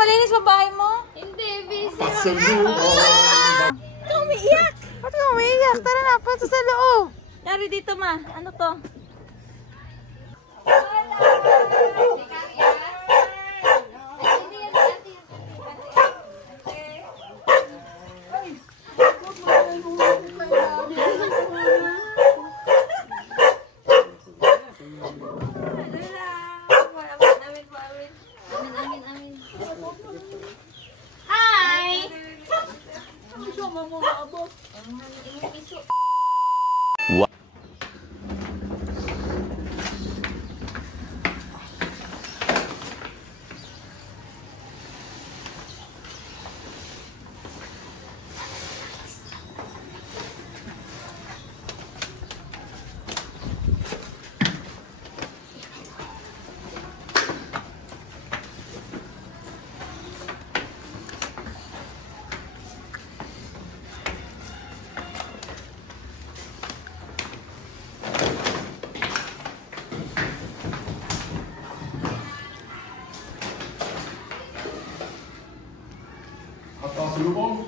Malinis ba bahay mo? Hindi, busy. Ba't ka umiiyak? Ba't ka umiiyak? Tara na, punta sa loob. Dari dito ma. Ano to? Pasalubong?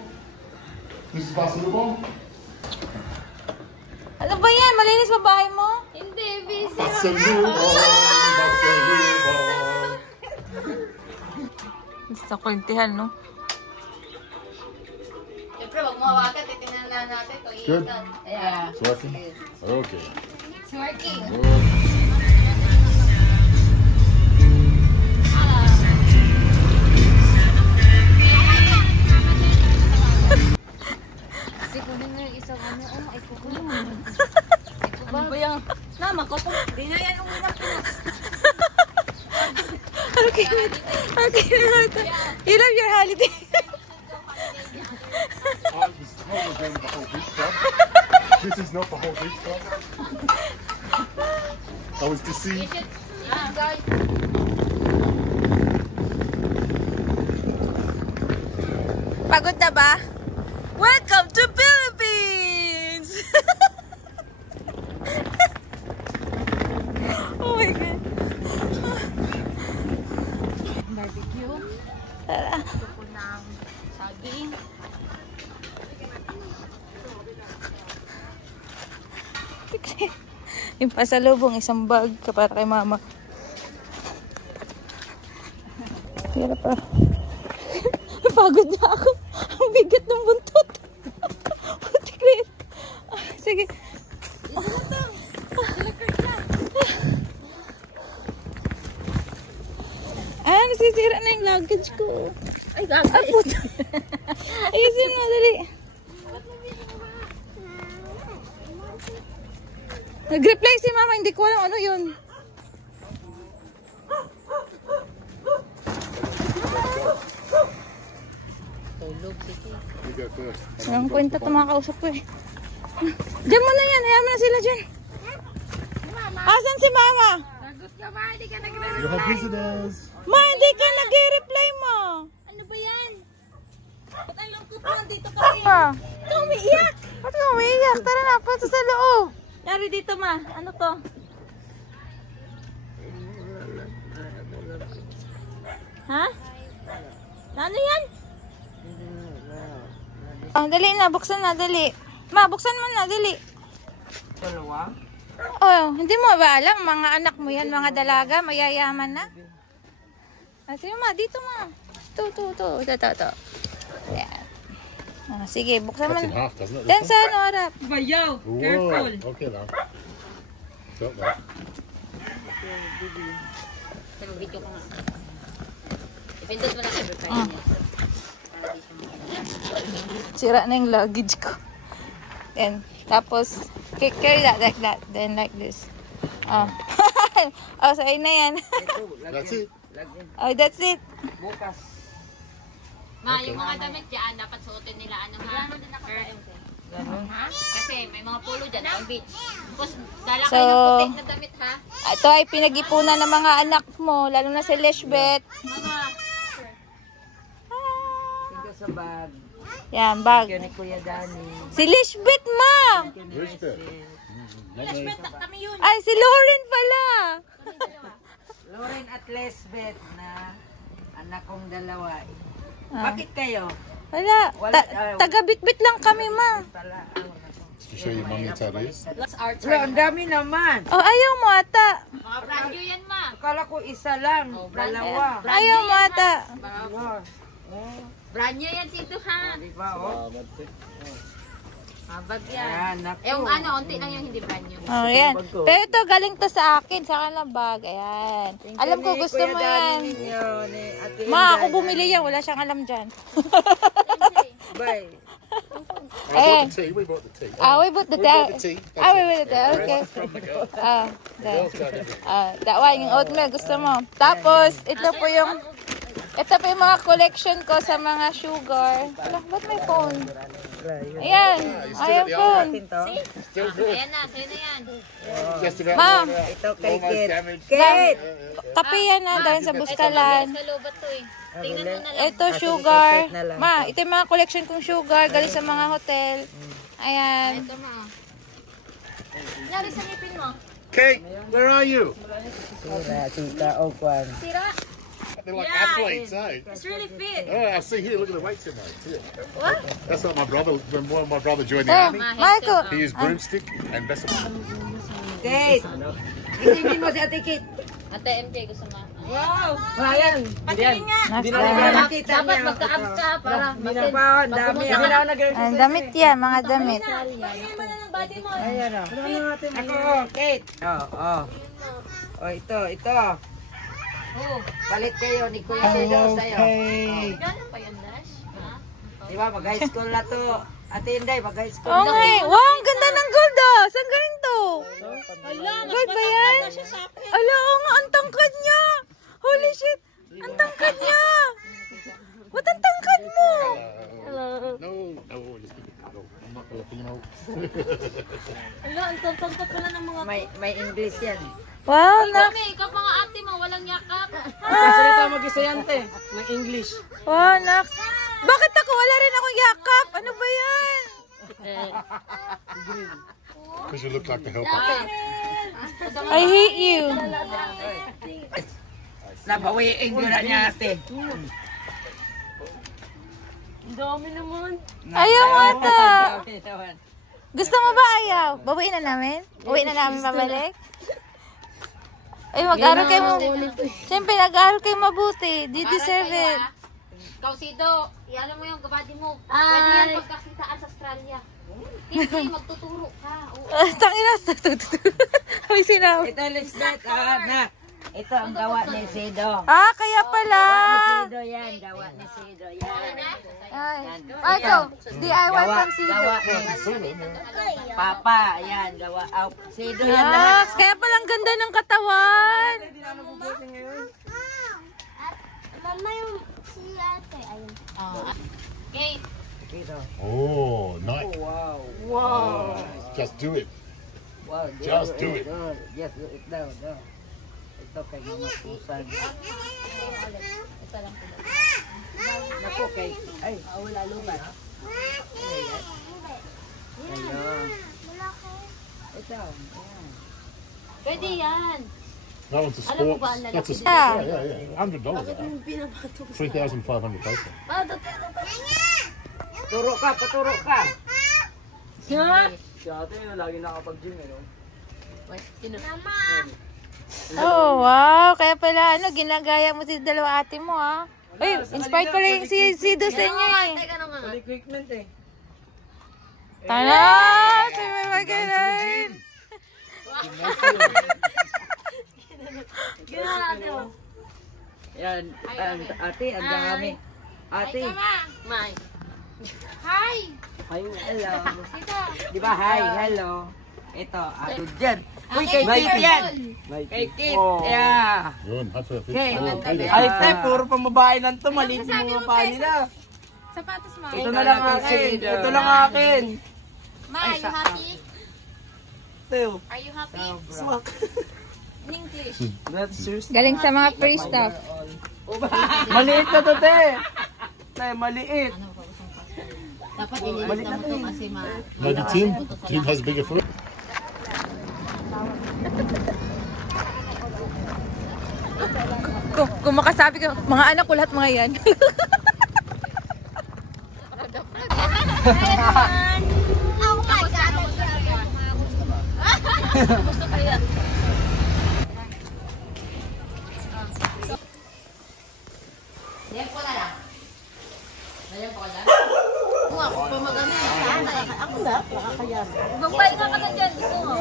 This is pasalubong? Ano ba yan? Malinis ba bahay mo? Hindi, busy. Pasalubong! Pasalubong! Sa kwentihan, no? Siyempre, wag mo hawakan. Titingnan lang natin kung Good. iikan. Yeah. It's working? Okay. It's working. Kukunin mo yung isang ano. Ay, kukunin mo. Ano ba yan? Nama, kukunin. Di na yan uwi ng Pinas. Okay. You love your holiday. This is not the whole beach club. I was deceived. Pagod na ba? Welcome to Philippines! Oh my God. Barbecue. Tara. Gusto ng saging. Yung pasalubong, isang bag para kay mama. Hirap pa. Pagod na ako. Ang bigat ng buntot. Putik na yun. Sige. Nasisira na yung luggage ko. Ay, gagawin. Ay, puto. Ayusin mo, dali. Nag-reply si mama, hindi ko alam ano yun. Tulog, sige. You go first. Walang kwenta ito mga kausap ko eh. Diyan mo na yan, hayaan mo na sila dyan. Asan si mama? Lagot ka ba? Hindi ka You nagre-reply. have visitors. Ma, hindi ka nag-reply mo. Ano ba yan? Ba't alam ko pa nandito kami? Ba't ka umiiyak? Ba't ka umiiyak? Tara na, punta sa loob. Dari dito ma, ano to? Ha? Ano yan? Oh, dali na, buksan na, dali. Ma, buksan mo na, dali. Dalawa? Oh, hindi mo ba alam? Mga anak mo yan, mga dalaga, mayayaman na. Ah, sige ma, dito ma. Ito. Yan. Ah, sige, buksan mo That's in na. half, doesn't it? Yan sa ano, harap. Bayaw! Whoa. Okay now. Got that. Pero video ko nga. Ipindot mo na sa reply niya. Sira na yung luggage ko. Then, tapos, carry that like that. Then, like this. Oh. Oh, so, ayun na yan. That's it. Oh, that's it. Bukas. Ma, yung mga damit dyan, dapat suotin nila ano ha? Ha? Kasi may mga polo dyan, ang beach. Tapos, dala kayo ng puti na damit ha? Ito ay pinag-ipunan ng mga anak mo, lalo na si Lishbeth. Mama, Sa bag. Yan, bag. Yan ni Kuya Danny. Si Lishbeth, ma! Where's that? Ay, si Lauren pala. Lauren at Lesbeth na Anak kong dalawa. Ah. Bakit kayo? Wala. Taga-bitbit lang kami, ma. Pala, To show your mummy tattoos. That's our Wala, ang dami naman. Oh, ayaw mo ata. Mga brand new yan, ma. Akala ko isa lang. Dalawa. Ayaw mo ata. Brand new yan, Sito, ha? Diba, oh? Mabag yan. Ayan, naku. Yung ano, onti lang yung hindi brand new. Oh, yan. Pero ito, galing to sa akin. Sa kanang bag. Ayan. Alam ko, gusto mo yan. Ma, ako bumili yan. Wala siyang alam dyan. Bye. I bought the tea. We bought the tea. Ah, we bought the We bought the tea. tea. Ah, we bought the tea. Okay. From the girl. Ah, Girls don't have it. that one, yung oatmeal, gusto mo. Tapos, ito po yung mga collection ko sa mga sugar. Ala, ba't may phone? Ayan, ayan phone. Still good. Ayan na, sa'yo na yan. Just about Ma'am. worn out. Ito kay Almost Kate. damaged. Kate! Kape yan na, dahil sa buskalan. Sa lubat to eh. Tingnan mo na lang. Ito, sugar. Ma, ito yung mga collection kong sugar, galing sa mga hotel. Ayan. Ito, ma. Nari sa ngipin mo. Kate, where are you? Sika, o kwan. Sira. They're like athletes, eh? It's really fit. Oh, I see here. Look at the weights in those. Yeah. What? That's not my brother. When my brother joined the Oh, army, Michael. he used broomstick and vessel. Kate! Isipin mo si Ate Kate. Ate MJ, gusto mo. Ayan. Nakita Dapat niya. magka-abs ka para Minapawan, dami. Ang damit yan, mga damit. Ayan o. Ako, Kate. Oh. Oh, ito. Palit kayo ni Kuya Sido sa'yo. Gano'n pa yan, Dash? Ha? Di ba, mag-high school na to. Ate Inday, mag-high school Oo na. nga eh. Wow, ang ganda ng gold ah. Saan galing to? Gold ba yan? Ala, oo nga, ang tangkad niya. Holy shit, ang tangkad niya. Ba't ang tangkad mo? No, just keep it. No, I'm not Filipino. May English yan. Wow, Ikaw pa nga ate mo, walang yakap. wow, Nax. Bakit ako? Wala rin akong yakap. Ano ba yan? Because you look like the helper. I hate you. Nabawiin ko na niya ate. Ayaw mo ata. Gusto mo ba ayaw? Bawiin na namin? Uwi na namin pabalik? Ay, mag-aral kayo mo. Siyempre, nag-aral kayo mabuti. You deserve it. Ikaw, Sido, iyan mo yung gabadi mo. Pwede yan pagkakitaan sa Australia. Hindi, magtuturo ka. Tangina. May sinaw. Ito, let's get na. Ito ang gawa ni Sido. Ah, kaya pala. Sido yan, gawa ni Sido yan. Ay, ito. DIY pang Sido. Gawa ni Papa, yan, gawa. Sido yan lahat. Nax, kaya palang ganda ng katawan. Mama yung si ate. Ayun. Okay. Oh, nice. Wow. Just do it. Wow, Just do it. Just do it daw. Ito kay mga pusan. Naku kay, ay, wala lubat. Hello. Ito, ayan. Pwede yan. That one's a sports. That's a Yeah. yeah. $100. 3,500 pesos. Paturo ka. Oh, wow. Kaya pala, ginagaya mo si dalawa ate mo, ah. Uy, inspired pala yung si Sido sa inyo, eh. Equipment eh. Tara! Sabi mo magaling. Yan, ate, ang dami. Ate. May. Hi! Hello. Di ba, hi, hello. Ito, dyan. Uy, kay Kit yan. Kay Kit, yeah. Yun, that's what Okay. Ay, te, puro pamabae lang to. Maliit yung mga paa nila. Sapatos mo. Ito na lang akin. Ito lang akin. Ma, are you happy? Teo. Are you happy? Swak. In English. That's seriously. Galing sa mga free stuff. Maliit na to, te. Te, maliit. Dapat ililista mo to kasi Maybe Tim has bigger foot. Go. Kung makasabi ko, mga anak ko lahat mga yan. Oh my God! Gusto ko yan. Diyan po na lang. Diyan po ka lang. Kung ako pa magano ako na, makakayam. Magpahinga ka na dyan, gusto mo?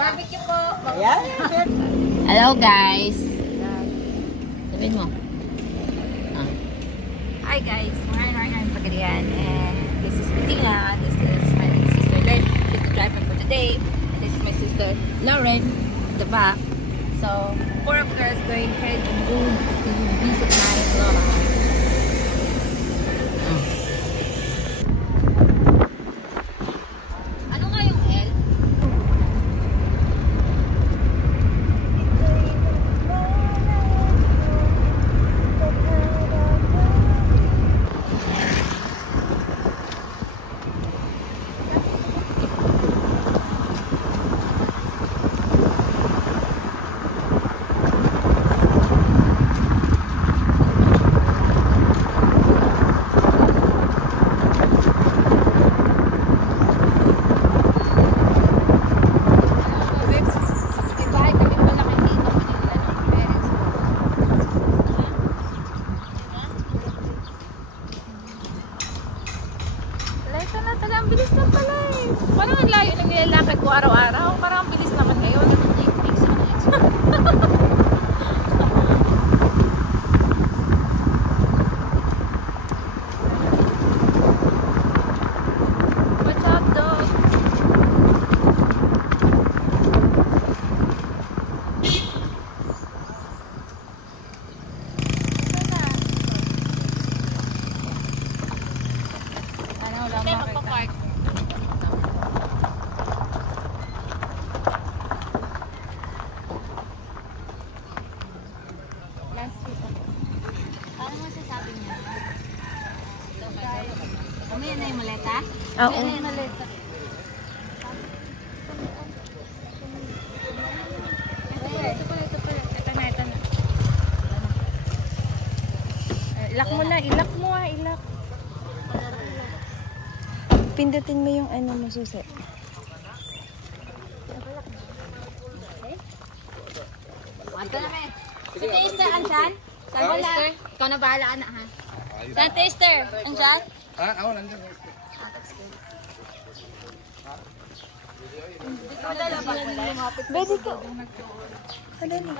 Barbecue po. Hello guys. Sabihin mo. Hi guys, I'm Pagadian and this is Tina, this is my sister Len, this is the driver for today, and this is my sister Lauren, the back. So, 4 of girls going ahead and go to visit my lola. Ano nga yung L? Ang bilis na pala eh. Parang ang layo ng nilalakad ko araw-araw. Parang ang bilis naman ngayon. What's up, dog? Ano, wala mo makita. Paano masasabi niya? Ano yan na yung maleta? Oo. Ano yung maleta? Ito pala. Ito na. Ilak mo na, ilak mo ah, ilak. Pindutin mo yung ano mo, susi. Ito na may. Si Taster, andyan? Saan wala? Ikaw na bahala ka na ha. Saan Taster? Andyan? Ako nandiyan. Pwede ka. Kadali.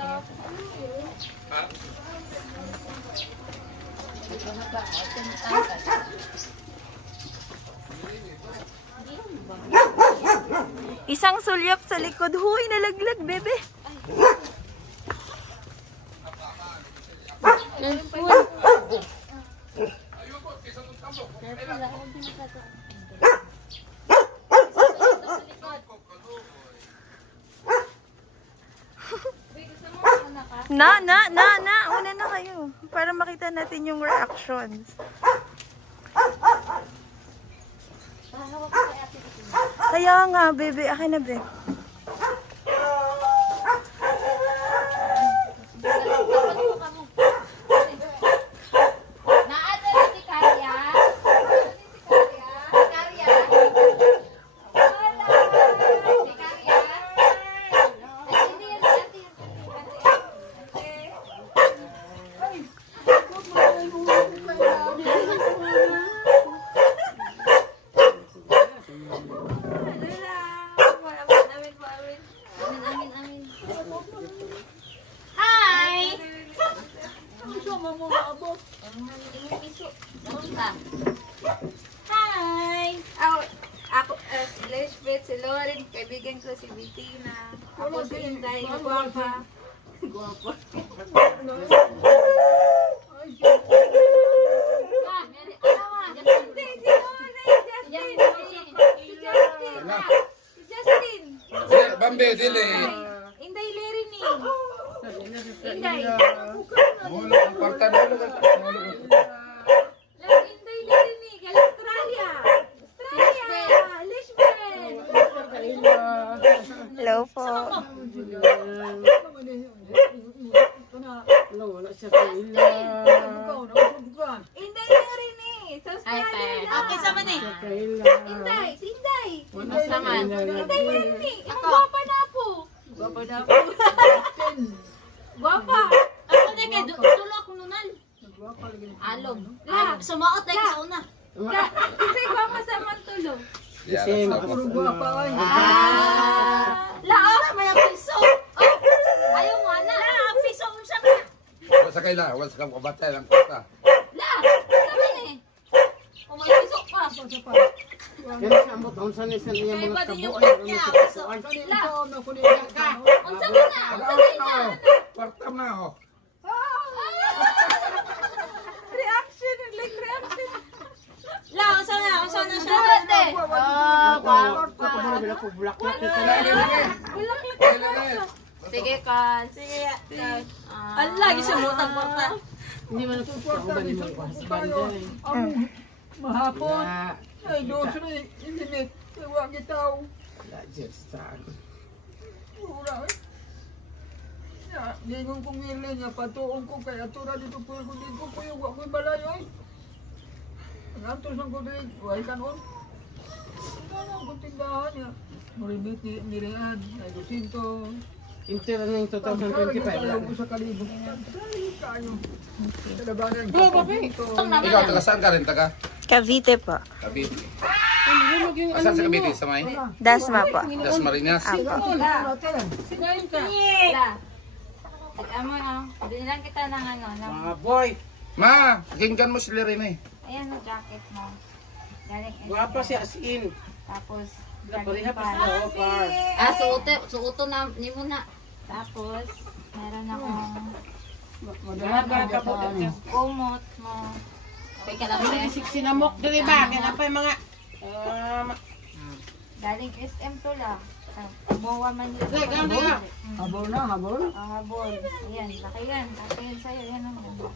Isang sulyap sa likod. Huy, nalaglag, bebe. Na. Una na kayo. Para makita natin yung reactions. Kaya nga, bebe. Akin na, bebe. Naata na si Karya. Karya. Wala. Si Karya. Hindi yan. Amin. Hi! Hi! Ako, si Lesbeth, si Lauren, kaibigan ko si Bettina. Ako si Inday, guwapa. Justin! Bambe, dili. Inday Lery ni. Inday. Mulo, ang kwarta mo. Inday Lery ni. Galing Australia. Lisbon. Hello po. Ay, pe. Okay, sama ni. Inday, si Inday. Basta man. Inday, Marami. Ang gwapa na po. Gwapa na po. Gwapa. Ako na kay tulo ako nunal. Alom. Sumaot tayo sa una. Kasi gwapa sa Mantulo. Kasi makapuro pa ay. Lao. May piso. Ayaw mo na. Ang piso mo siya ka. Wala sa kaila, wala sa kabatay ng kota. La. Sabi ni. Kung may piso pa. Pero sa amot, unsa ni sa niya mga Pwede yung kabuan. piso niya. Piso. Unsa mo na? Unsa na? Kwartam na ako. Reaction. Like reaction. La, unsa na? Unsa na siya? Dati. Sige, Kan. Sige. Allah, gisimutang porta. Hindi man ito mahapon. Ay, doon sa internet. Huwag itaw. Wala eh. Gingon kong nilay niya, patuong ko kaya tura dito po ko dito po yung huwag ko'y balay ay. Ang antos ng kudig, huwag kanon. Ano ang kutindahan niya? Murimit ni Rian, ay 200. Intera na yung 2025. Ayaw ko sa kalibo. Kayo. Kalabanan. Ikaw, taga saan ka rin, taga? Cavite po. Cavite. Asan sa Cavite? Sa may? Dasma po. Das Marinas. Amo na. Binilang kita ng ano. Mga boy. Ma, ginggan mo sila rin eh. Ayan o jacket mo. Galing Guwapa si Asin. Tapos, Pariha pa sa offer. Suoto na ni mo na. tapos, meron akong Madalaga ka po. kumot mo. Kay ka lang. Sinamok diri ba? Kaya pa yung mga... Galing SM to lang. Bawa man yun. Habol na, habol. Habol. Ayan, laki yan. Laki yan sa'yo. Yan ang ganda.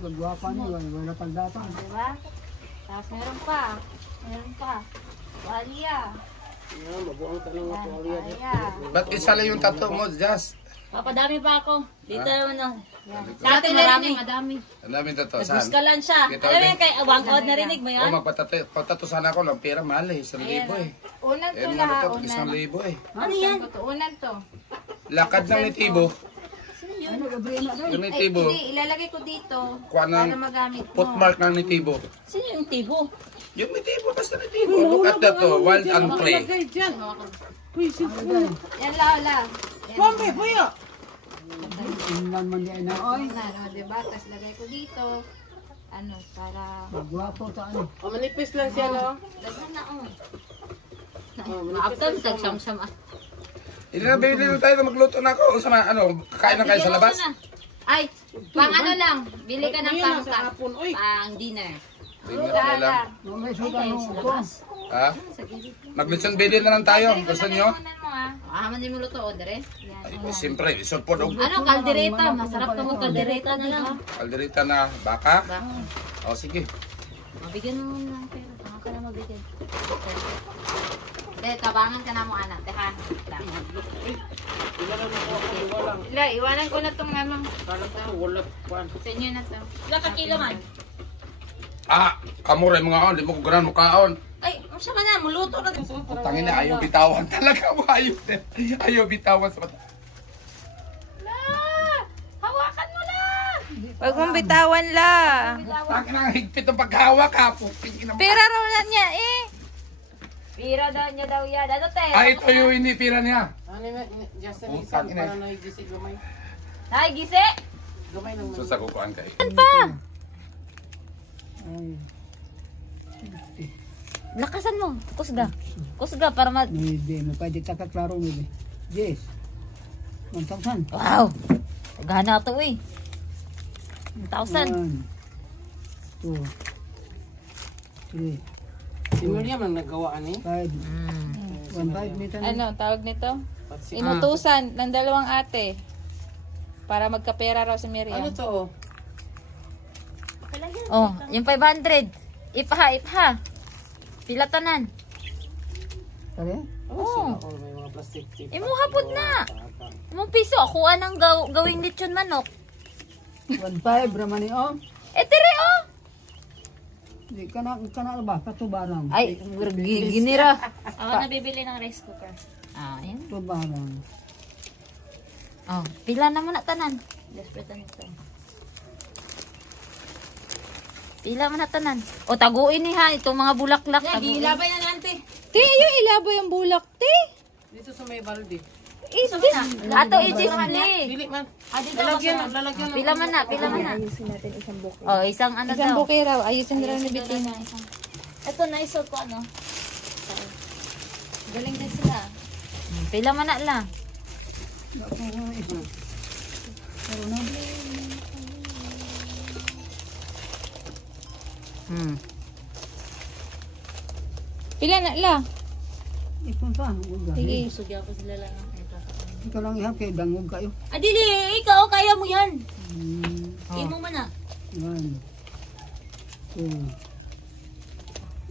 Guwapa niyo, wala pang data. Diba? Tapos meron pa. Meron pa. Walia. Mabuang ka lang Yan, ako. walia. Ba't isa lang yung tattoo mo, Jazz? Papadami pa ako. Dito na. Yan. Dati marami. Madami. Ang daming tattoo. Saan? Nagbuskalan siya. Dito, Alam mo okay. yan kay Awang-od narinig mo O, yan? magpatato sana ako lang. Pera mahal eh. 1,000 eh. Unang Eh, to mga lahat. to, 1,000 eh. Ano yan? Unang to. Lakad ng nitibo. Yung Ay, nitibo. hindi. Ilalagay ko dito. Kuha Para ng magamit mo. footmark ng nitibo. Sino yung tibo? Yung nitibo, basta nitibo. Look at that to. Wild and play. Yan la. Pampi, puyo! Ano, diba? Tapos lagay ko dito. Ano, para... Manipis lang siya, no? Lagyan na, oh. After, tag-samsam ah. Hindi na, bili na tayo na magluto na ako. O sama, ano, kakain na kayo sa labas? Ay, pang ano lang. Bili ka ng pang dinner. Tingnan na lang. Ha? Maglitsong bili na lang tayo. Gusto nyo? Kunan mo, ah. Haman din mo luto, Odre. Ay, siyempre, isot po dog. Ano, kaldereta. Masarap ka mo kaldereta na lang. Kalderita na baka. O, sige. Mabigyan mo lang pero. Baka ka na mabigyan. Te, tabangan ka na mo, anak. Teka. La, iwanan ko na itong ano. Wala pa. Sa inyo na to. Wala ka kilo man. Ah, kamuray mga kaon. Di mo ko ganan mo kaon. Ay, siya man na. Muluto na. Tangin na, ayaw bitawan talaga mo. Ayaw bitawan sa mata. Hawakan mo la! Huwag mong bitawan la. Tangin na, higpit ang paghawak ha. Pera raw na niya eh. Pira daw niya daw yan. Ano te? Ah, ito yung hindi pira niya. Ano na, just Oh, isan tangina. para naigisig gamay. Ay, gise! Gamay lang. Susakukuan kayo. Ano pa? Lakasan mo. Kusga. Kusga para ma... Hindi, may pwede takaklaro mo. Yes. 1,000. Wow! Gana to eh. 1,000. 1, 2, 3. Si Miriam ang nagawaan eh. 5. 1,500 nito. Ano, tawag nito? Inutusan ng dalawang ate. Para magkapera raw si Miriam. Ano to? Oh, yung 500. Ipaha. Pilatanan. Kaya? Oo. Oh, may mga plastic tip. Imuhapod na. Imong piso. Ako anang gawing lechon manok. 1,500 raman eh, oh. Eh, tiri oh. Di kana ba katubarang. Ay, ginira. Ako nabibili ng rice cooker. Ah, yan. Tubarang. Oh, pila na mo na tanan. Desperate na ito. Pila mo na tanan. O, taguin ni ha. Itong mga bulaklak. Taguin. Ilabay na nante. Te, yung ilaboy ang bulak, te. Dito sa may balde. Ato, i-display. Pili man. Lalagyan. Pila man na, pila man na. Oh, isang ano Isang daw. buke raw. Ayusin raw ni Bettina. Ito, naisot ko ano. Galing din sila. Pila man na lang. Hmm. Pila na lang. Ipon pa. Uga. Sige. Sugya ko sila lang. Ikaw lang ihap kay dangog kayo. Adili, ikaw, kaya mo yan. Imo man na. 1, 2,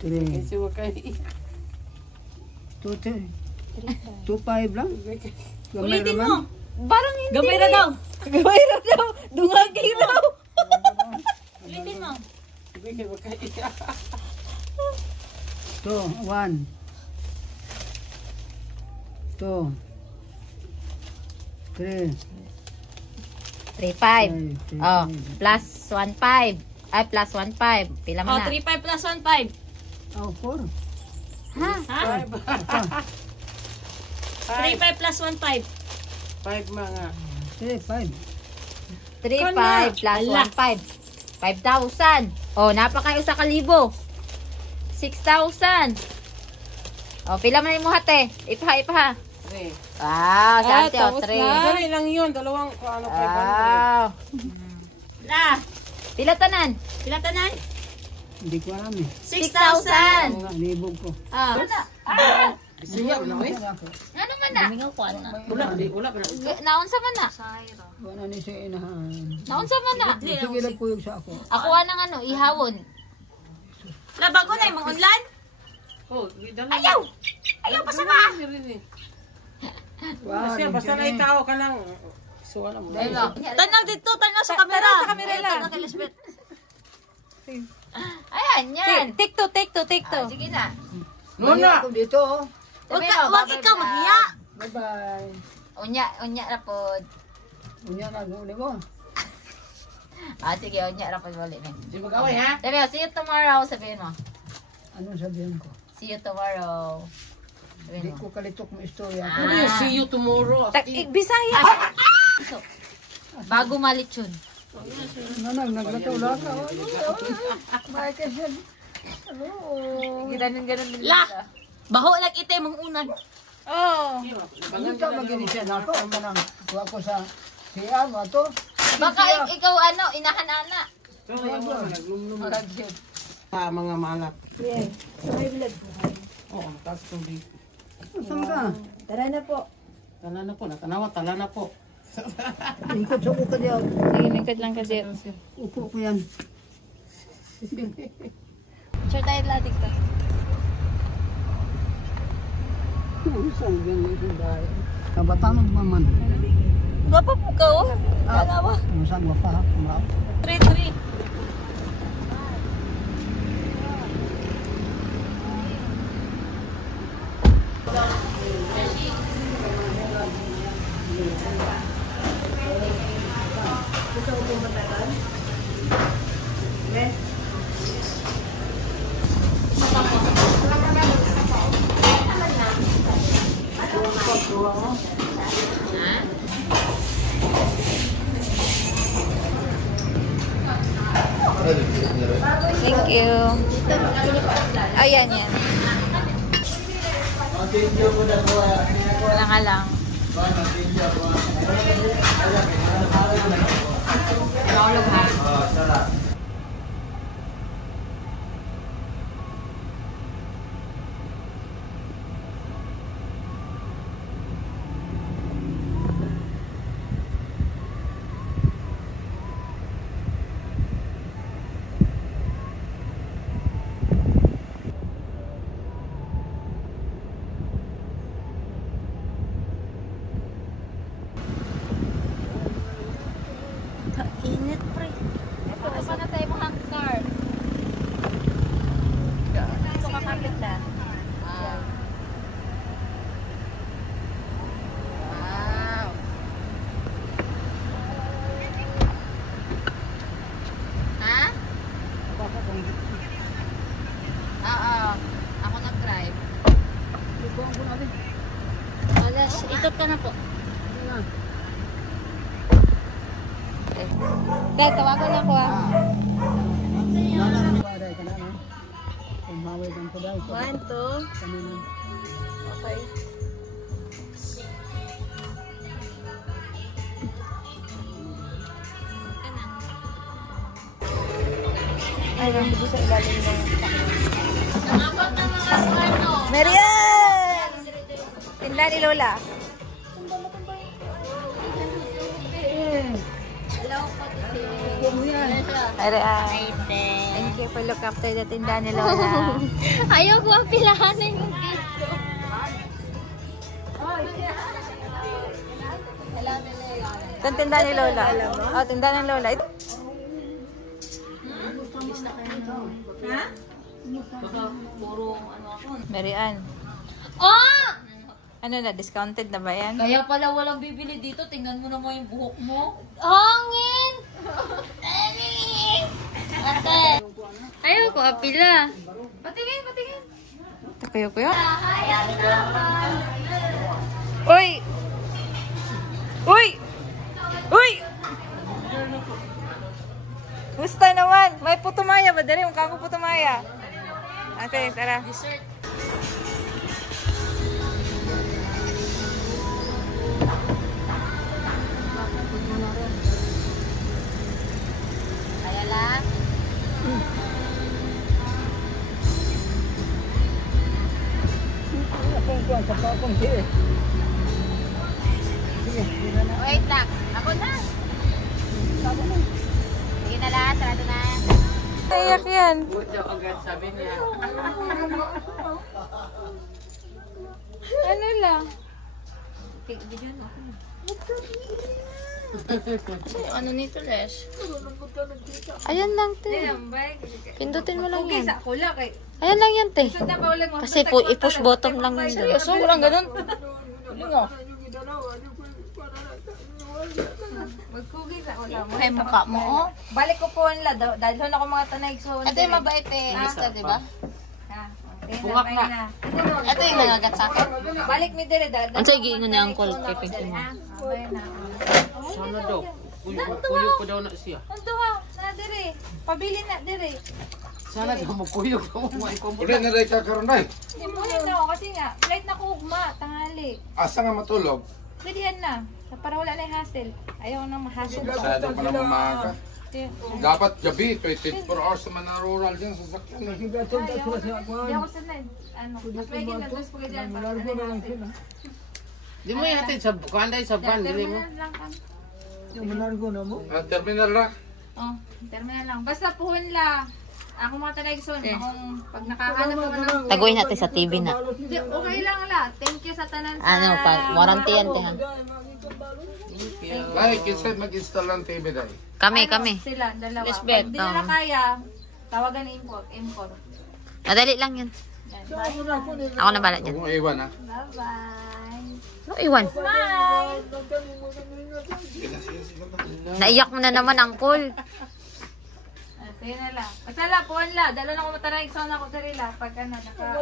3. Kasi wag kayo. 2.5 lang. Ulitin mo. Parang hindi. Gamay na daw. Gamay na daw. Dungagi daw. Ulitin mo. Sige, wag kayo. 2, 1. 2, 3. 3-5. Oh, plus 1-5. Ay, plus 1-5. Pila Oh, man na. 3-5 plus 1-5. Oh, 4. Ha? Ha? 3-5 plus 1-5. 5 mga. 3, 5. 3-5 plus 1-5. 5,000. Oh, napakayo sa kalibo. 6,000. Oh, pila man mo hate. Ipaha. 3. Ah, sa ate, oh, tapos 3. na. Dali lang yun. Dalawang kung ano 500. Wow. La. Pila tanan? Pila tanan? Hindi ko alam eh. 6,000. Nibog ko. Ah. Siya, wala eh. Ano man na? Wala, wala pa na. Naunsa man na? Wala ni siya inahan. Naunsa man na? Sige lang puyog sa ako. Ako nang ano, ihawon. La, bago na yung mga unlan? Oh, dala. Ayaw! Ayaw pa sama! Kasi basta na itaw ka lang. So, alam mo. Tanaw dito, tanaw sa camera. Tanaw sa camera lang. Ayan, yan. Take two. Sige na. Nuna! Ako dito. Oh. Huwag ikaw mahiya. Bye-bye. Unya na po. Unya na, guli mo. Ah, sige, unya na po. Wali na. Di mag-away ha? Sabi mo, see you tomorrow. Sabihin mo. Ano sabihin ko? See you tomorrow. Hindi Sabihin mo. ko kalitok mo istorya. Ano yung see you tomorrow? Bisaya. Bago malitsyon. Naglataw ka. Bakit siya? Ganun din. La. Baho lang ite mong unan. Oh. Ano ka magiging siya na ako? Ang manang kuha ko sa siya mo ito. Baka ikaw ano, inahanana. Mga malat. Oo, taas tubig. Saan ka? Tala na po, natanawa, tala na po. Lingkod sa buka diyan. Nagilingkod lang kasi. Upo ko yan. Sure tayo latik to. Saan ganyan yung bahay? Kabataan mo man. Gapa po ka oh. Dalawa. Saan mo pa? 3-3. Thank you. Ayan yan. Alang-alang. Init pre. Ito pa na Oo. Ako nag-drive. Lukuhan ko natin. Alas, ikot ka na po. Dad, tawagan ako ah. Paday ka na, no? Kumaway kang paday. 1, 2. Kanina. Okay. Ay, nandito sa ilalim ng Nangabot ng mga ano. Marian! Tinda ni Lola. Hello po, titi. Marian. Thank you for look after the tinda ni Lola. Ayaw ko ang pilahan na yung cake ko. Ito ang tinda ni Lola. Oh, tinda ni Lola. Marian. Oh! Ano na, discounted na ba yan? Kaya pala walang bibili dito. Tingnan mo naman yung buhok mo. Hangin! Ate! Ayaw ko, apila. Patingin, patingin. Takuyo kuyo. Uy! Uy! Uy! Gusto naman. May putumaya ba? Dali, yung kako putumaya. Okay, tara. Dessert. Kaya lang. Akong kuha sa pakong siya. Sige, hindi na. Wait lang. Ako na. Sige na lang. Sarado na. Naiyak yan. Buto agad sabi niya. Ano lang? Ano nito, Les? Ayan lang, te. Pindutin mo lang yan. Ayan lang yan, te. Kasi po, i-push bottom lang yun. Seryoso? Walang ganun? Ay, mukha mo, oh. Balik ko po nila. Dahil doon ako mga tanay. So, Ito yung mabait eh. Basta, di ba? Bungak na. Ito yung nangagat sa akin. Balik mi dire. Ang sige, ingon niya ang call. Pipin mo. Sana daw. Puyo ko daw na siya. Ang duha. Na dire. Pabili na dire. Sana daw magpuyo ko. Uli na rin ka karon day. Hindi mo na ako kasi nga. Flight na ko ugma. Tangali. Asa nga matulog? Pwede yan na. Para wala na yung hassle. Ayaw nang ma-hassle. Masyado pa naman maaga. Dapat gabi, 24 hours naman na rural dyan sa sakyan. Sige, tunta sila sa Hindi kuha. ako sanay. Ano? Mas may ginagos pa ka dyan. Largo na lang sila. Di mo yatin sa kuanday sa van, dili mo. Terminal lang kami. Yung malargo na mo. Terminal na. Oh, terminal lang. Basta puhon la. Ako mga talaigson. Akong pag nakahanap naman ng... Taguin natin sa TV na. Hindi, okay lang la. Thank you sa tanan sa... Ano pa? Warranty yan, te, ha? Ay, kinsa mag-install ng TV day. Kami. Sila, dalawa. Lisbeth, Pag di nila kaya, tawagan na import. Madali lang yan. Yan. Ako na bala dyan. Huwag mong iwan ha. Bye-bye. No, iwan. Bye! Naiyak mo na naman, uncle. Sige na lang. Basta la, puhon la. Dalo na ko matalaigson ako sa rila. Pag ano, naka...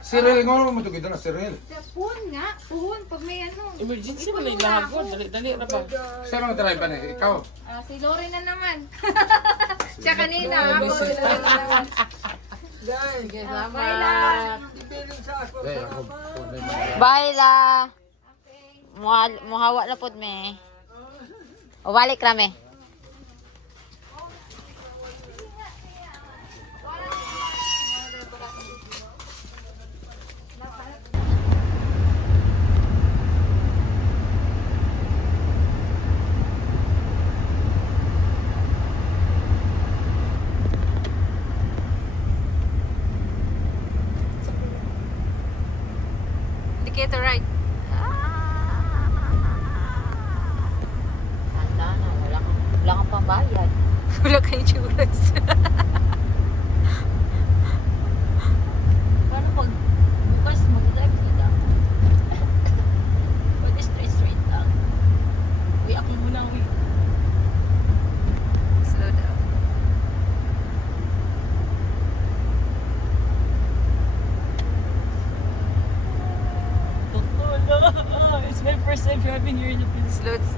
Cyril, nga mo ito kita na Cyril. Puhon nga. Puhon. Pag may ano. Emergency mo na ilahagod. Dali na ba? Saan ang drive ba na? Ikaw? Si Lori na naman. Siya kanina. Ako. Sige, bye lang. Day, ako. Bye la. Muhawa na pod me. O balik rame. Indicator right. Tanda na, wala kang pambayad. Wala kang insurance. Paano pag bukas mag-drive kita? Pwede straight lang. Uy, ako muna, uy. Slow down. Sluts.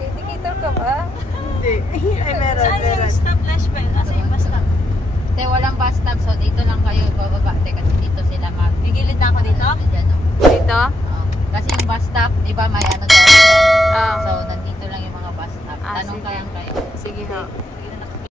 Indicator ka ba? Ay, meron. Stop flash pa. Nasa yung bus stop. Te, walang bus stop. So, dito lang kayo bababa. Te, kasi dito sila mag... Gigilid na ako dito? Diyan, oh. Dito? Oh. Kasi yung bus stop, di ba may ano doon? Ah. So, nandito lang yung mga bus stop. Ah, Tanong sige. ka lang kayo. Sige ho.